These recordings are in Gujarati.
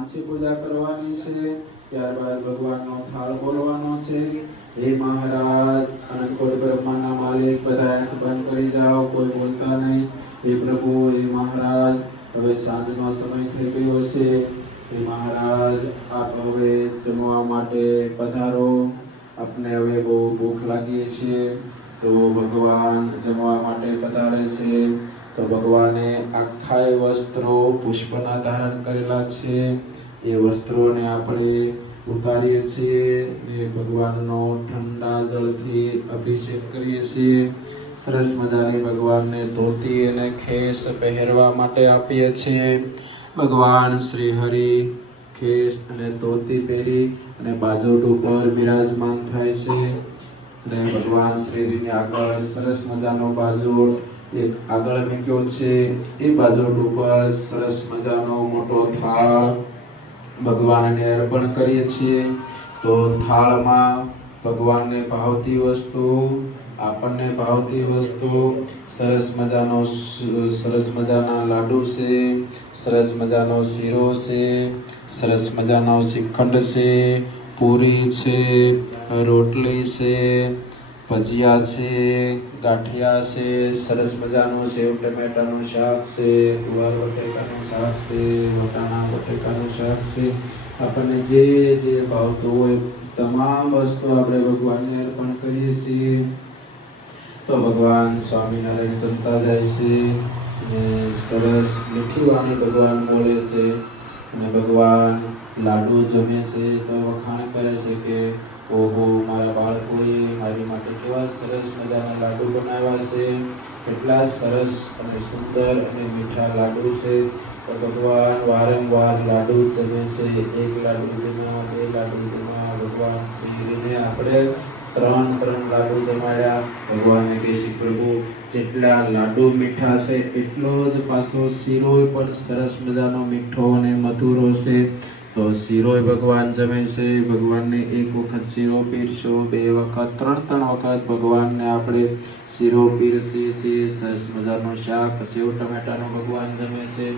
પાંચી પૂજા કરવાની છે, ત્યારબાદ ભગવાનનો થાળ બોલવાનો છે. હે મહારાજ અનંત કોટી બ્રહ્માંડના માલિક, બધા આંખ બંધ કરી જાઓ, કોઈ બોલતા નહીં. હે પ્રભુ, હે મહારાજ, હવે સાંજનો સમય થઈ ગયો છે. હે મહારાજ, આપ હવે જમવા માટે પધારો. આપને હવે બહુ ભૂખ લાગી છે. તો ભગવાન જમવા માટે પધારે છે. તો ભગવાને આખાય વસ્ત્રો પુષ્પના ધારણ કરેલા છે. એ વસ્ત્રોને આપણે ઉતારીએ છીએ એ ભગવાનનો ઠંડા જળથી અભિષેક કરીએ છીએ. સરસ મજાની ભગવાનને ધોતી અને ખેસ પહેરવા માટે આપીએ છીએ. ભગવાન શ્રી હરિ ખેસ અને ધોતી પહેરી અને બાજોટ ઉપર બિરાજમાન થાય છે. અને ભગવાન શ્રીની આગળ સરસ મજાનો બાજોટ એક આગળ મૂક્યો છે. એ બાજોટ ઉપર સરસ મજાનો મોટો થાળ ભગવાનને અર્પણ કરીએ છીએ. તો થાળમાં ભગવાનને ભાવતી વસ્તુ, આપણને ભાવતી વસ્તુ, સરસ મજાનો સરસ મજાના લાડુ છે, સરસ મજાનો શીરો છે, સરસ મજાનો શ્રીખંડ છે, પૂરી છે, રોટલી છે ભજીયા છે, ગાંઠિયા છે, સરસ મજાનું સેવ ટમેટાનું શાક છે ગુવાર બટેકાનું શાક છે, વટાણા બટેકાનું શાક છે. આપણને જે જે ભાવતું હોય, તમામ વસ્તુ આપણે ભગવાનને અર્પણ કરીએ છીએ. તો ભગવાન સ્વામિનારાયણ જમતા જાય છે અને સરસ મીઠી વાણી ભગવાન બોલે છે. અને ભગવાન લાડુ જમે છે, તો વખાણ કરે છે કે ઓહો, મારા બાળકોએ મારી માટે કેવા સરસ મજાના લાડુ બનાવ્યા છે. કેટલા સરસ અને સુંદર અને મીઠા લાડુ છે. તો ભગવાન વારંવાર લાડુ જમે છે. એક લાડુ જમ્યા બે લાડુ જમ્યા ભગવાન શ્રીને આપણે ત્રણ ત્રણ લાડુ જમાડ્યા. ભગવાને કહે છે પ્રભુ, જેટલા લાડુ મીઠા છે, એટલો જ પાછો શીરો પણ સરસ મજાનો મીઠો અને મધુરો છે. તો શીરોય ભગવાન જમે છે. ભગવાનને એક વખત શીરો પીરશો, બે વખત, ત્રણ ત્રણ વખત ભગવાનને આપણે શીરો પીરસીએ છીએ. સરસ મજાનું શાક, સેવ ટમેટાનું ભગવાન જમે છે.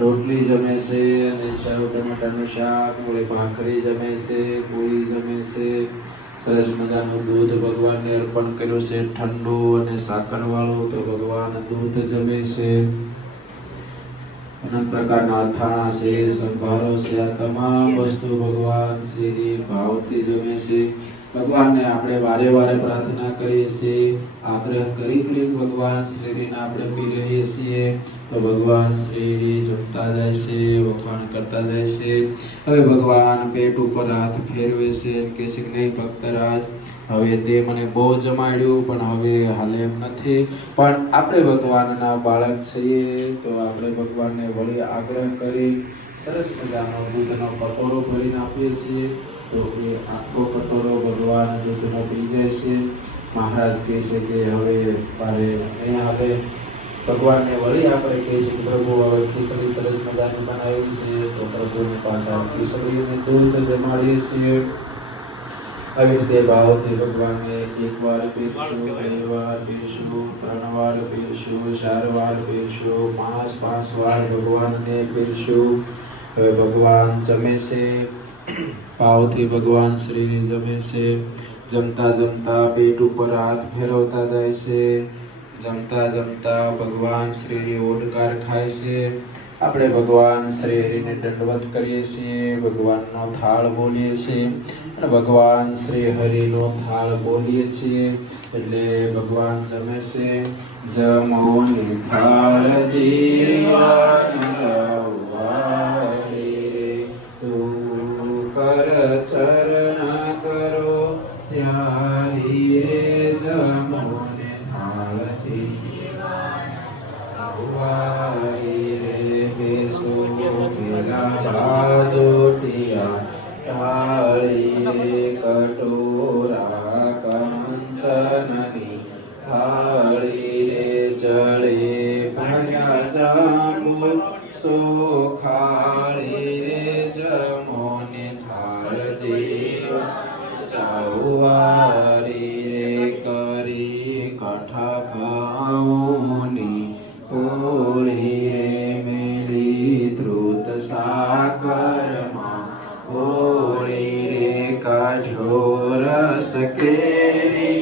રોટલી જમે છે અને સેવ ટમેટાનું શાક વળી ભાખરી જમે છે, પૂરી જમે છે. સરસ મજાનું દૂધ ભગવાનને અર્પણ કર્યું છે. ઠંડુ અને સાકરવાળું તો ભગવાન દૂધ જમે છે. અનંત પ્રકારના અથાણા છે સંભારો છે આ તમામ વસ્તુ ભગવાન શ્રીની ભાવથી જમે છે. ભગવાનને આપણે વારે વારે પ્રાર્થના કરીએ છીએ. આગ્રહ કરી કરી ભગવાન શ્રીને આપણે પી રહીએ છીએ. તો ભગવાન શ્રી જમતા જાય છે વખાણ કરતા જાય છે. હવે ભગવાન પેટ ઉપર હાથ ફેરવે છે કે નહીં, ભક્તરાજ હવે તે મને બહુ જમાડ્યું, પણ હવે હાલે એમ નથી. પણ આપણે ભગવાનના બાળક છીએ, તો આપણે ભગવાનને વળી આગ્રહ કરી સરસ મજાનો દૂધનો કટોરો ભરીને આપીએ છીએ. તો એ આખો કટોરો ભગવાન દૂધનો પી જાય છે. મહારાજ કહે છે કે હવે મારે નહીં આવે. ભગવાનને વળી આપણે કહીએ છે પ્રભુ, હવે ખીચડી સરસ મજાની બનાવી છે. તો પ્રભુની પાછા ખીચડી અને દૂધ જમાડીએ છીએ. આવી રીતે ભાવથી ભગવાનને એક વાર પીરશું બે વાર પીરશું ત્રણ વાર પીરશું ચાર વાર પીરશું પાંચ પાંચ વાર ભગવાનને પીરશું હવે ભગવાન જમે છે. ભાવથી ભગવાન શ્રી જમે છે. જમતા જમતા પેટ ઉપર હાથ ફેરવતા જાય છે. જમતા જમતા ભગવાન શ્રી ઓડકાર ખાય છે. આપણે ભગવાન શ્રી હરિને દંડવત કરીએ છીએ. ભગવાનનો થાળ બોલીએ છીએ. અને ભગવાન શ્રી હરિનો થાળ બોલીએ છીએ. એટલે ભગવાન જમે છે, જમોની થાળ કર ચરણ કરો ત્યારી રે જમો ને થાળ રે બેસો, પેલા રે કટોરા કંચનની થાળી રે જળે જાંબુ સોખાળી રે જમો ને થાળ દેવા ચાવારી રે કરી કઠા ખાઉની કોળી રે મેલી ધ્રુત હોળી રે रस केरि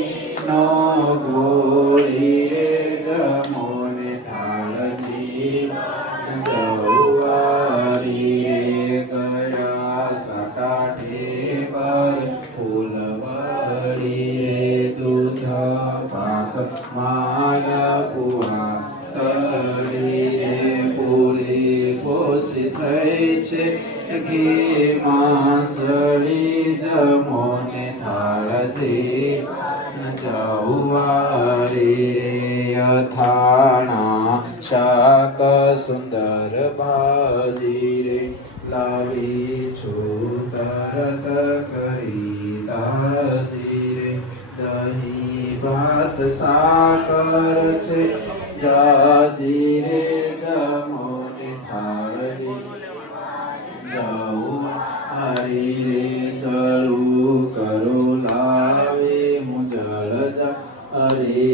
તરત કરી તાજી દહીં ભાત સાકર છે જાજી રે જમો ને થાળી જાઉં હરી રે ચડું કરો લાવે મુજળ હરી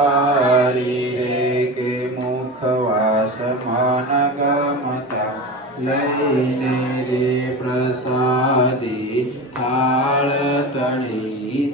જવારી રે કે મુખવાસ મન ગમતા લઈને રે પ્રસાદી થાળ તળી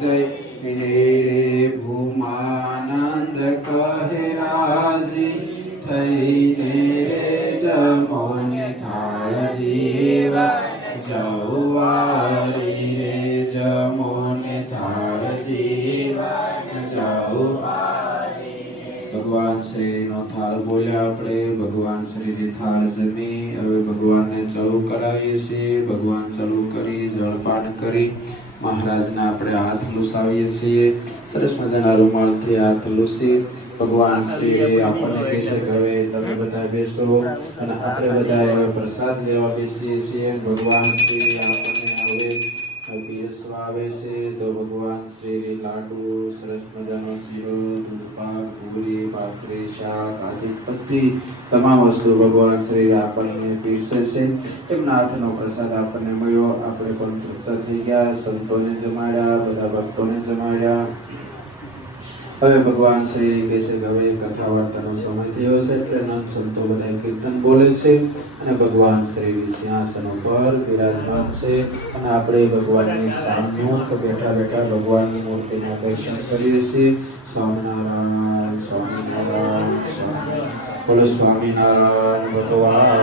ભગવાનને કરાવીએ છીએ, ભગવાન ચાલુ કરી, જળપાન કરી, મહારાજના આપણે હાથ લૂસાવીએ છીએ. સરસ મજાના રૂમાલથી હાથ લુસી ભગવાન શ્રી આપણને કહે છે તમે બધા બેસો અને આપણે બધા પ્રસાદ લેવા બેસીએ છીએ. ભગવાન શ્રી આપણને હવે છે તો ભગવાન શ્રી લાડુ, સરસ મજાનો શીરો દૂધપાક પૂરી ભાખરી, શાક આદિ બધી તમામ વસ્તુ ભગવાન શ્રી આપણને પીરસે છે. એમના હાથનો પ્રસાદ આપણને મળ્યો. આપણે પણ તૃપ્ત થઈ ગયા. સંતોને જમાડ્યા, બધા ભક્તોને જમાડ્યા. હવે ભગવાન શ્રી કહે છે કે હવે કથા વાર્તાનો સમય થયો છે, એટલે નંદ સંતો બધા કીર્તન બોલે છે અને ભગવાન શ્રી સિંહાસન ઉપર વિરાજમાન છે અને આપણે ભગવાનની સામુખ બેઠા બેઠા ભગવાનની મૂર્તિના દર્શન કરીએ છીએ. સ્વામિનારાયણ સ્વામિનારાયણ. બોલો સ્વામિનારાયણ ભગવાન.